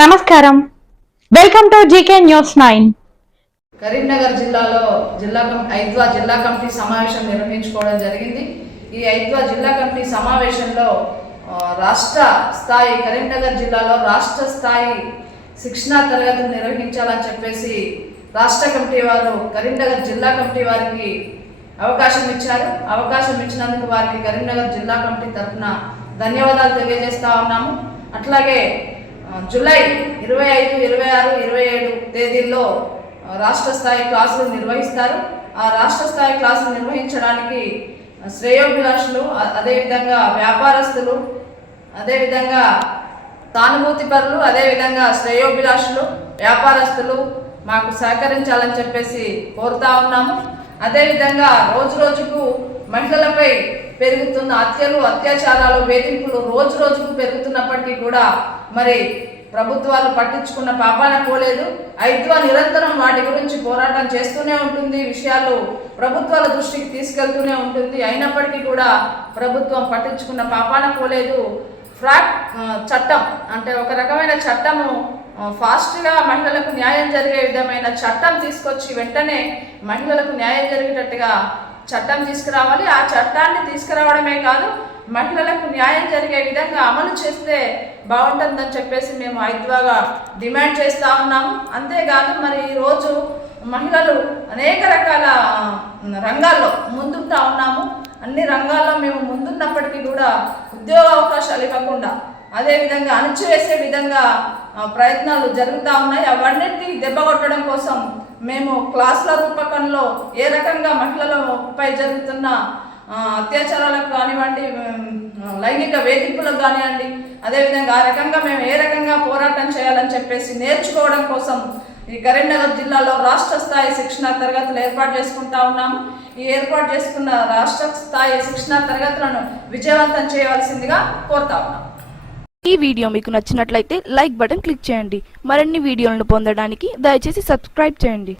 నమస్కారం. Welcome to GK news nine Karimnagar జిల్లాలో జిల్లా ఐద్వా జిల్లా కమిటీ సమావేశం నిర్వహించుకోవడం జరిగింది. ఈ ఐద్వా జిల్లా కమిటీ సమావేశంలో రాష్ట్ర స్థాయి కరీంనగర్ జిల్లాలో రాష్ట్ర స్థాయి శిక్షణా తరగతులు నిర్వహించాలని చెప్పేసి రాష్ట్ర కమిటీ వారు కరీంనగర్ జిల్లా కమిటీ వారికి అవకాశం ఇచ్చారు. అవకాశం ఇచ్చినందుకు వారికి కరీంనగర్ జిల్లా కమిటీ తరఫున ధన్యవాదాలు తెలియజేస్తా ఉన్నాము. అట్లాగే జూలై ఇరవై ఐదు ఇరవై ఆరు ఇరవై ఏడు తేదీల్లో రాష్ట్ర స్థాయి క్లాసులు నిర్వహిస్తారు. ఆ రాష్ట్ర స్థాయి క్లాసులు నిర్వహించడానికి శ్రేయోభిలాషులు అదేవిధంగా వ్యాపారస్తులు అదేవిధంగా సానుభూతి పరులు అదేవిధంగా శ్రేయోభిలాషులు వ్యాపారస్తులు మాకు సహకరించాలని చెప్పేసి కోరుతా ఉన్నాము. అదేవిధంగా రోజు రోజుకు మహిళలపై పెరుగుతున్న హత్యలు అత్యాచారాలు వేధింపులు రోజు రోజుకు పెరుగుతున్నప్పటికీ కూడా మరి ప్రభుత్వాలు పట్టించుకున్న పాపాన పోలేదు. ఐద్వా నిరంతరం వాటి గురించి పోరాటం చేస్తూనే ఉంటుంది. విషయాలు ప్రభుత్వాల దృష్టికి తీసుకెళ్తూనే ఉంటుంది. అయినప్పటికీ కూడా ప్రభుత్వం పట్టించుకున్న పాపాన పోలేదు. ఫ్రాక్ చట్టం అంటే ఒక రకమైన చట్టము ఫాస్ట్గా మహిళలకు న్యాయం జరిగే విధమైన చట్టం తీసుకొచ్చి వెంటనే మహిళలకు న్యాయం జరిగేటట్టుగా చట్టం తీసుకురావాలి. ఆ చట్టాన్ని తీసుకురావడమే కాదు మహిళలకు న్యాయం జరిగే విధంగా అమలు చేస్తే బాగుంటుందని చెప్పేసి మేము ఐద్వాగా డిమాండ్ చేస్తూ ఉన్నాము. అంతేకాదు మరి ఈరోజు మహిళలు అనేక రకాల రంగాల్లో ముందుంటా ఉన్నాము. అన్ని రంగాల్లో మేము ముందున్నప్పటికీ కూడా ఉద్యోగ అవకాశాలు ఇవ్వకుండా అదేవిధంగా అణచివేసే విధంగా ప్రయత్నాలు జరుగుతూ ఉన్నాయి. అవన్నిటినీ దెబ్బ కొట్టడం కోసం మేము క్లాసుల రూపకంలో ఏ రకంగా మహిళలపై జరుగుతున్న అత్యాచారాలకు కానివ్వండి లైంగిక వేధింపులకు కానివ్వండి అదేవిధంగా ఆ రకంగా మేము ఏ రకంగా పోరాటం చేయాలని చెప్పేసి నేర్చుకోవడం కోసం ఈ కరీంనగర్ జిల్లాలో రాష్ట్ర స్థాయి శిక్షణ తరగతులు ఏర్పాటు చేసుకుంటా ఉన్నాము ఈ ఏర్పాటు చేసుకున్న రాష్ట్ర స్థాయి శిక్షణ తరగతులను విజయవంతం చేయవలసిందిగా కోరుతా ఉన్నాం. ఈ వీడియో మీకు నచ్చినట్లయితే లైక్ బటన్ క్లిక్ చేయండి. మరిన్ని వీడియోలను పొందడానికి దయచేసి సబ్స్క్రైబ్ చేయండి.